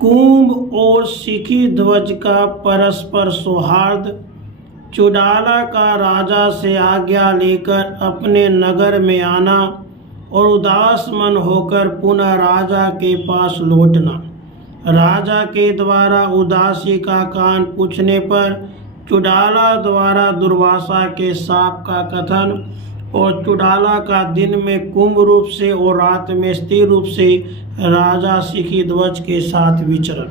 कुंभ और सिखी ध्वज का परस्पर सौहार्द। चुडाला का राजा से आज्ञा लेकर अपने नगर में आना और उदास मन होकर पुनः राजा के पास लौटना। राजा के द्वारा उदासी का कारण पूछने पर चुडाला द्वारा दुर्वासा के शाप का कथन और चुडाला का दिन में कुंभ रूप से और रात में स्थिर रूप से राजा सिखी ध्वज के साथ विचरण।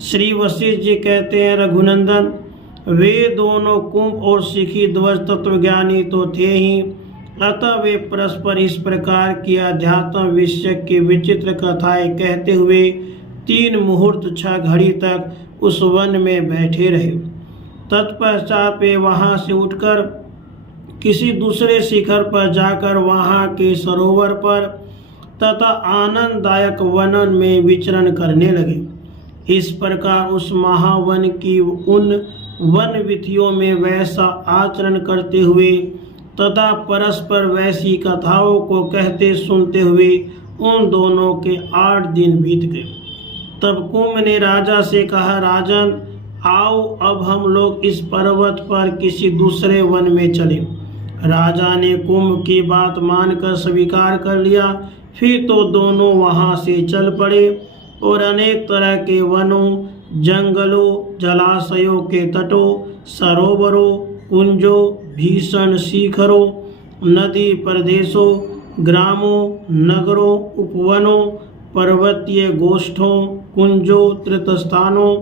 श्री वशिष्ठ जी कहते हैं, रघुनंदन, वे दोनों कुंभ और सिखी ध्वज तत्वज्ञानी तो थे ही, अतः वे परस्पर इस प्रकार की अध्यात्म विषय की विचित्र कथाएं कहते हुए 3 मुहूर्त 6 घड़ी तक उस वन में बैठे रहे। तत्पश्चात वे वहां से उठकर किसी दूसरे शिखर पर जाकर वहां के सरोवर पर तथा आनंददायक वनन में विचरण करने लगे। इस प्रकार उस महावन की उन वन विधियों में वैसा आचरण करते हुए तथा परस्पर वैसी कथाओं को कहते सुनते हुए उन दोनों के 8 दिन बीत गए। तब कुंभ ने राजा से कहा, राजन, आओ अब हम लोग इस पर्वत पर किसी दूसरे वन में चले। राजा ने कुंभ की बात मानकर स्वीकार कर लिया। फिर तो दोनों वहां से चल पड़े और अनेक तरह के वनों, जंगलों, जलाशयों के तटों, सरोवरों, कुंजों, भीषण शिखरों, नदी प्रदेशों, ग्रामों, नगरों, उपवनों, पर्वतीय गोष्ठों, कुंजों, तीर्थस्थानों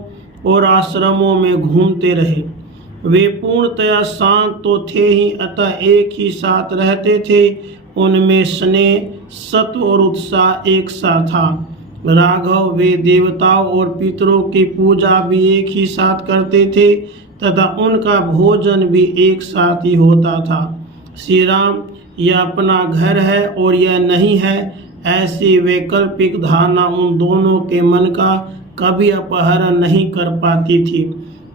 और आश्रमों में घूमते रहे। वे पूर्णतया शांत तो थे ही, अतः एक ही साथ रहते थे। उनमें स्नेह, सत्व और उत्साह एक सा था। राघव वे देवताओं और पितरों की पूजा भी एक ही साथ करते थे तथा उनका भोजन भी एक साथ ही होता था। श्री राम, यह अपना घर है और यह नहीं है, ऐसी वैकल्पिक धारणा उन दोनों के मन का कभी अपहरण नहीं कर पाती थी।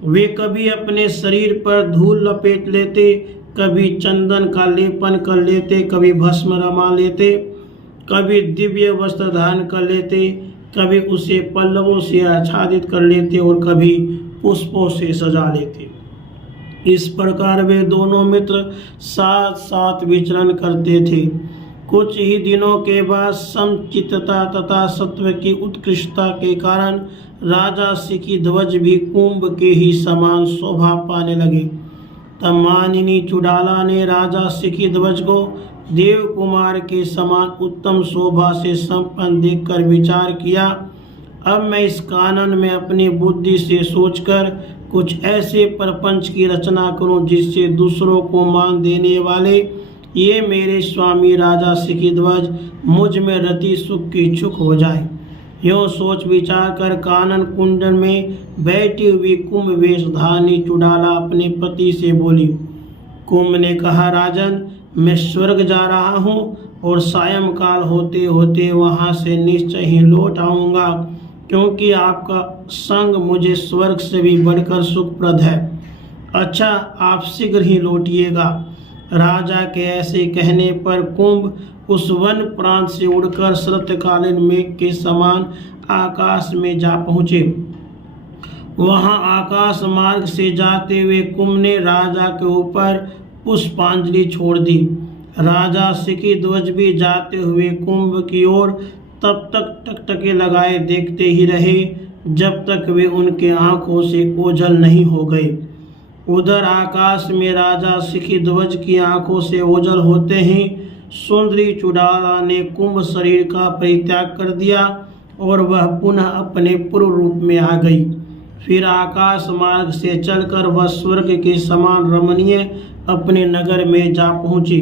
वे कभी अपने शरीर पर धूल लपेट लेते, कभी चंदन का लेपन कर लेते, कभी भस्म रमा लेते, कभी दिव्य वस्त्र धारण कर लेते, कभी उसे पल्लवों से आच्छादित कर लेते और कभी पुष्पों से सजा लेते। इस प्रकार वे दोनों मित्र साथ साथ विचरण करते थे। कुछ ही दिनों के बाद समचित्तता तथा सत्व की उत्कृष्टता के कारण राजा सिखी ध्वज भी कुंभ के ही समान शोभा पाने लगे। तब मानिनी चुडाला ने राजा सिखी ध्वज को देव कुमार के समान उत्तम शोभा से संपन्न देखकर विचार किया, अब मैं इस कानन में अपनी बुद्धि से सोचकर कुछ ऐसे प्रपंच की रचना करूं जिससे दूसरों को मान देने वाले ये मेरे स्वामी राजा सिखी ध्वज मुझ में रति सुख की इच्छुक हो जाए। यूँ सोच विचार कर कानन कुंडन में बैठी हुई कुंभ वेशधानी चुडाला अपने पति से बोली। कुंभ ने कहा, राजन, मैं स्वर्ग जा रहा हूँ और सायंकाल होते होते वहाँ से निश्चय ही लौट आऊँगा, क्योंकि आपका संग मुझे स्वर्ग से भी बढ़कर सुखप्रद है। अच्छा, आप शीघ्र ही लौटिएगा। राजा के ऐसे कहने पर कुंभ उस वन प्रांत से उड़कर शरतकालीन मेघ के समान आकाश में जा पहुँचे। वहाँ आकाश मार्ग से जाते हुए कुंभ ने राजा के ऊपर पुष्पांजलि छोड़ दी। राजा सिखी ध्वज भी जाते हुए कुंभ की ओर तब तक टकटके लगाए देखते ही रहे जब तक वे उनके आंखों से ओझल नहीं हो गए। उधर आकाश में राजा सिखी ध्वज की आंखों से ओझल होते ही सुंदरी चुडाला ने कुंभ शरीर का परित्याग कर दिया और वह पुनः अपने पूर्व रूप में आ गई। फिर आकाश मार्ग से चलकर वह स्वर्ग के समान रमणीय अपने नगर में जा पहुंची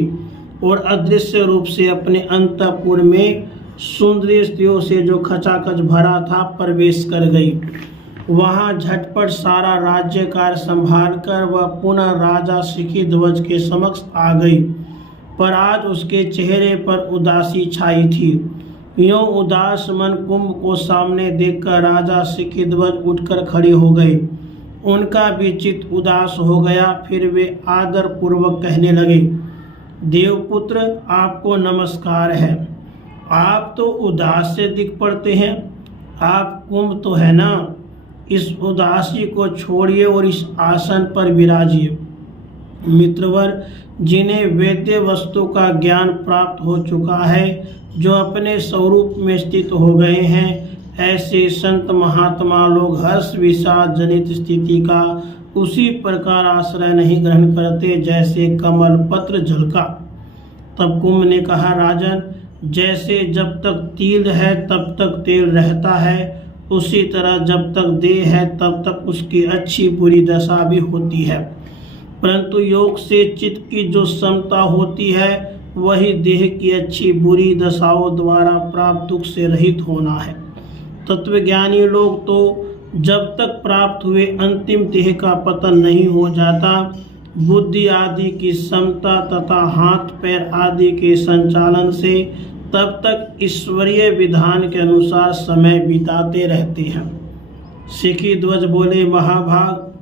और अदृश्य रूप से अपने अंतःपुर में सुंदरी स्त्रियों से जो खचाखच भरा था प्रवेश कर गई। वहां झटपट सारा राज्य कार्य संभाल कर वह पुनः राजा सिखी ध्वज के समक्ष आ गई, पर आज उसके चेहरे पर उदासी छाई थी। यूं उदास मन कुंभ को सामने देखकर राजा सिखी ध्वज उठकर खड़े हो गए। उनका भी चित्त उदास हो गया। फिर वे आदर पूर्वक कहने लगे, देवपुत्र, आपको नमस्कार है। आप तो उदास से दिख पड़ते हैं। आप कुंभ तो है ना, इस उदासी को छोड़िए और इस आसन पर विराजिए। मित्रवर, जिन्हें वेद्य वस्तु का ज्ञान प्राप्त हो चुका है, जो अपने स्वरूप में स्थित हो गए हैं, ऐसे संत महात्मा लोग हर्ष विषाद जनित स्थिति का उसी प्रकार आश्रय नहीं ग्रहण करते जैसे कमल पत्र जल का। तब कुंभ ने कहा, राजन, जैसे जब तक तिल है तब तक तेल रहता है, उसी तरह जब तक देह है तब तक उसकी अच्छी बुरी दशा भी होती है। परंतु योग से चित्त की जो समता होती है, वही देह की अच्छी बुरी दशाओं द्वारा प्राप्त दुख से रहित होना है। तत्वज्ञानी लोग तो जब तक प्राप्त हुए अंतिम देह का पतन नहीं हो जाता, बुद्धि आदि की समता तथा हाथ पैर आदि के संचालन से तब तक ईश्वरीय विधान के अनुसार समय बिताते रहते हैं। सिखी ध्वज बोले, महाभाग,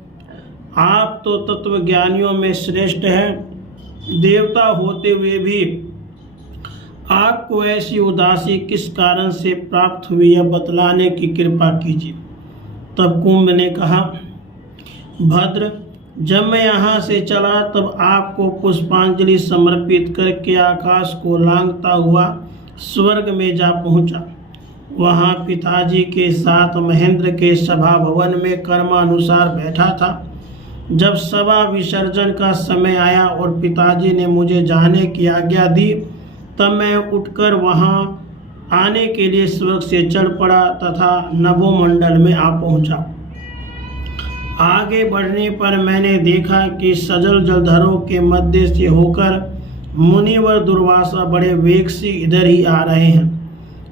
आप तो तत्वज्ञानियों में श्रेष्ठ हैं। देवता होते हुए भी आपको ऐसी उदासी किस कारण से प्राप्त हुई, यह बतलाने की कृपा कीजिए। तब कुंभ ने कहा, भद्र, जब मैं यहाँ से चला तब आपको पुष्पांजलि समर्पित करके आकाश को लांघता हुआ स्वर्ग में जा पहुँचा। वहाँ पिताजी के साथ महेंद्र के सभा भवन में कर्मानुसार बैठा था। जब सभा विसर्जन का समय आया और पिताजी ने मुझे जाने की आज्ञा दी, तब मैं उठकर वहाँ आने के लिए स्वर्ग से चढ़ पड़ा तथा नभोमंडल में आ पहुँचा। आगे बढ़ने पर मैंने देखा कि सजल जलधरों के मध्य से होकर मुनिवर दुर्वासा बड़े वेग से इधर ही आ रहे हैं।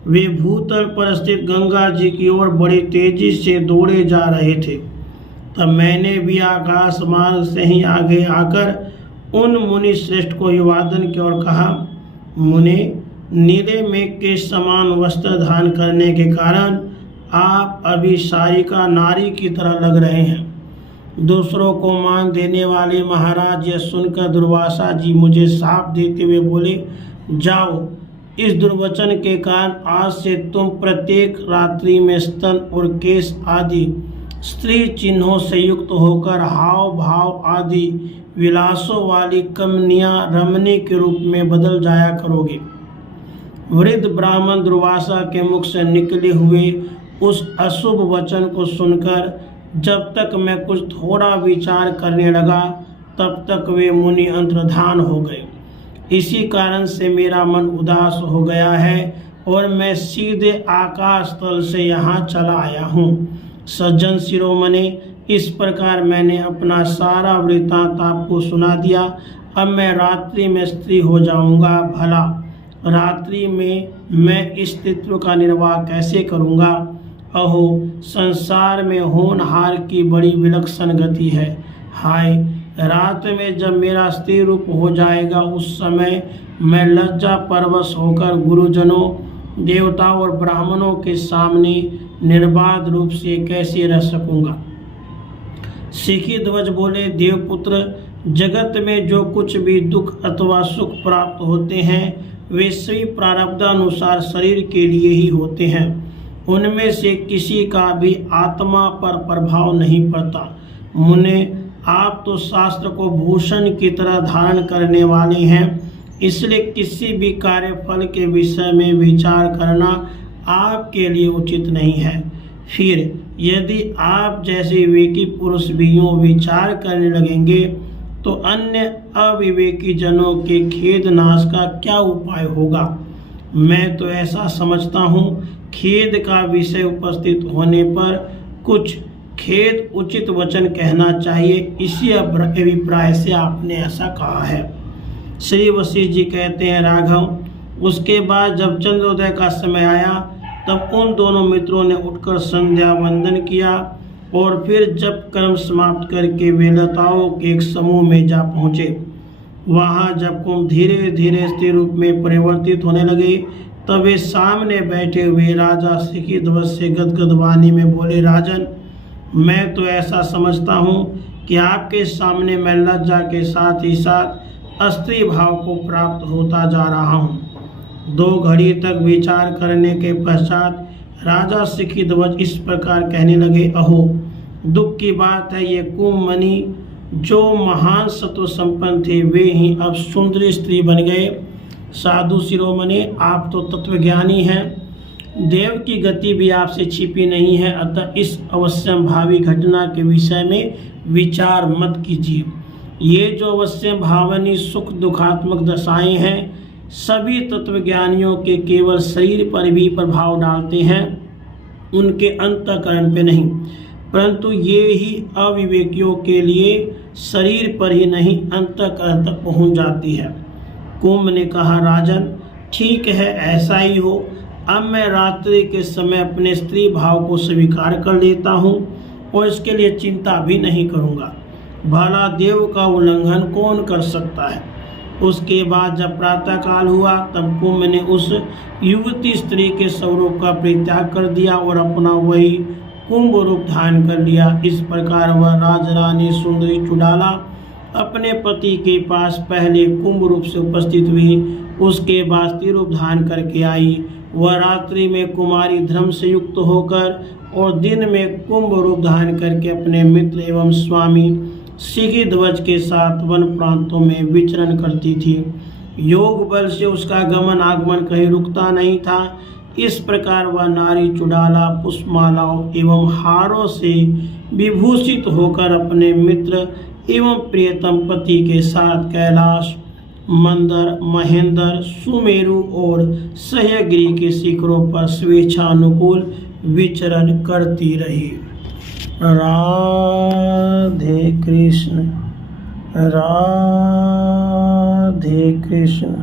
वे भूतल पर स्थित गंगा जी की ओर बड़ी तेजी से दौड़े जा रहे थे। तब मैंने भी आकाश मार्ग से ही आगे आकर उन मुनि श्रेष्ठ को अभिवादन किया और कहा, मुनि, नीले मेघ के समान वस्त्र धारण करने के कारण आप अभी सारिका नारी की तरह लग रहे हैं। दूसरों को मान देने वाले महाराज, यह सुनकर दुर्वासा जी मुझे शाप देते हुए बोले, जाओ, इस दुर्वचन के कारण आज से तुम प्रत्येक रात्रि में स्तन और केश आदि स्त्री चिन्हों से युक्त होकर हाव भाव आदि विलासों वाली कमनिया रमणी के रूप में बदल जाया करोगे। वृद्ध ब्राह्मण दुर्वासा के मुख से निकले हुए उस अशुभ वचन को सुनकर जब तक मैं कुछ थोड़ा विचार करने लगा, तब तक वे मुनि अंतर्धान हो गए। इसी कारण से मेरा मन उदास हो गया है और मैं सीधे आकाश तल से यहाँ चला आया हूँ। सज्जन शिरोमणि, इस प्रकार मैंने अपना सारा वृत्तांत आपको सुना दिया। अब मैं रात्रि में स्त्री हो जाऊंगा। भला रात्रि में मैं इस स्त्रीत्व का निर्वाह कैसे करूंगा? अहो, संसार में होनहार की बड़ी विलक्षण गति है। हाय, रात में जब मेरा स्त्री रूप हो जाएगा, उस समय मैं लज्जा परवश होकर गुरुजनों, देवताओं और ब्राह्मणों के सामने निर्बाध रूप से कैसे रह सकूंगा? सिखी ध्वज बोले, देवपुत्र, जगत में जो कुछ भी दुख अथवा सुख प्राप्त होते हैं, वे सभी प्रारब्धानुसार शरीर के लिए ही होते हैं। उनमें से किसी का भी आत्मा पर प्रभाव नहीं पड़ता। मुने, आप तो शास्त्र को भूषण की तरह धारण करने वाले हैं, इसलिए किसी भी कार्य फल के विषय में विचार करना आपके लिए उचित नहीं है। फिर यदि आप जैसे विवेकी पुरुष भी यूँ विचार करने लगेंगे, तो अन्य अविवेकी जनों के खेद नाश का क्या उपाय होगा? मैं तो ऐसा समझता हूँ, खेद का विषय उपस्थित होने पर कुछ खेद उचित वचन कहना चाहिए। इसी अभिप्राय से आपने ऐसा कहा है। श्री वशिष्ठ जी कहते हैं, राघव, उसके बाद जब चंद्रोदय का समय आया, तब उन दोनों मित्रों ने उठकर संध्या वंदन किया और फिर जप कर्म समाप्त करके वे लताओं के एक समूह में जा पहुँचे। वहाँ जब कुंभ धीरे धीरे स्थिर रूप में परिवर्तित होने लगे, तब वे सामने बैठे हुए राजा सिखी ध्वज से गदगद वाणी में बोले, राजन, मैं तो ऐसा समझता हूँ कि आपके सामने मैं लज्जा के साथ ही साथ स्त्री भाव को प्राप्त होता जा रहा हूँ। 2 घड़ी तक विचार करने के पश्चात राजा शिखीध्वज इस प्रकार कहने लगे, अहो दुख की बात है, ये कुंभमणि जो महान सत्व संपन्न थे वे ही अब सुंदरी स्त्री बन गए। साधु शिरोमणि, आप तो तत्वज्ञानी हैं, देव की गति भी आपसे छिपी नहीं है, अतः इस अवश्यम भावी घटना के विषय में विचार मत कीजिए। ये जो अवश्य भावनी सुख दुखात्मक दशाएं हैं सभी तत्वज्ञानियों के केवल शरीर पर भी प्रभाव डालते हैं, उनके अंतःकरण पे नहीं, परंतु ये ही अविवेकियों के लिए शरीर पर ही नहीं अंतःकरण तक पहुंच जाती है। कुंभ ने कहा, राजन ठीक है, ऐसा ही हो। अब मैं रात्रि के समय अपने स्त्री भाव को स्वीकार कर लेता हूँ और इसके लिए चिंता भी नहीं करूँगा। भला देव का उल्लंघन कौन कर सकता है। उसके बाद जब प्रातःकाल हुआ तब कुंभ ने उस युवती स्त्री के स्वरूप का परित्याग कर दिया और अपना वही कुंभ रूप धारण कर लिया। इस प्रकार वह राजरानी सुंदरी चुड़ाला अपने पति के पास पहले कुंभ रूप से उपस्थित हुई, उसके बाद स्त्री रूप धारण करके आई। वह रात्रि में कुमारी धर्म से युक्त होकर और दिन में कुंभ रूप धारण करके अपने मित्र एवं स्वामी शिखीध्वज के साथ वन प्रांतों में विचरण करती थी। योग बल से उसका गमन आगमन कहीं रुकता नहीं था। इस प्रकार वह नारी चुड़ाला पुष्पमालाओं एवं हारों से विभूषित होकर अपने मित्र एवं प्रियतम पति के साथ कैलाश, मंदर, महेंद्र, सुमेरु और सह्यगिरि के शिखरों पर स्वेच्छानुकूल विचरण करती रही। राधे कृष्ण, राधे कृष्ण।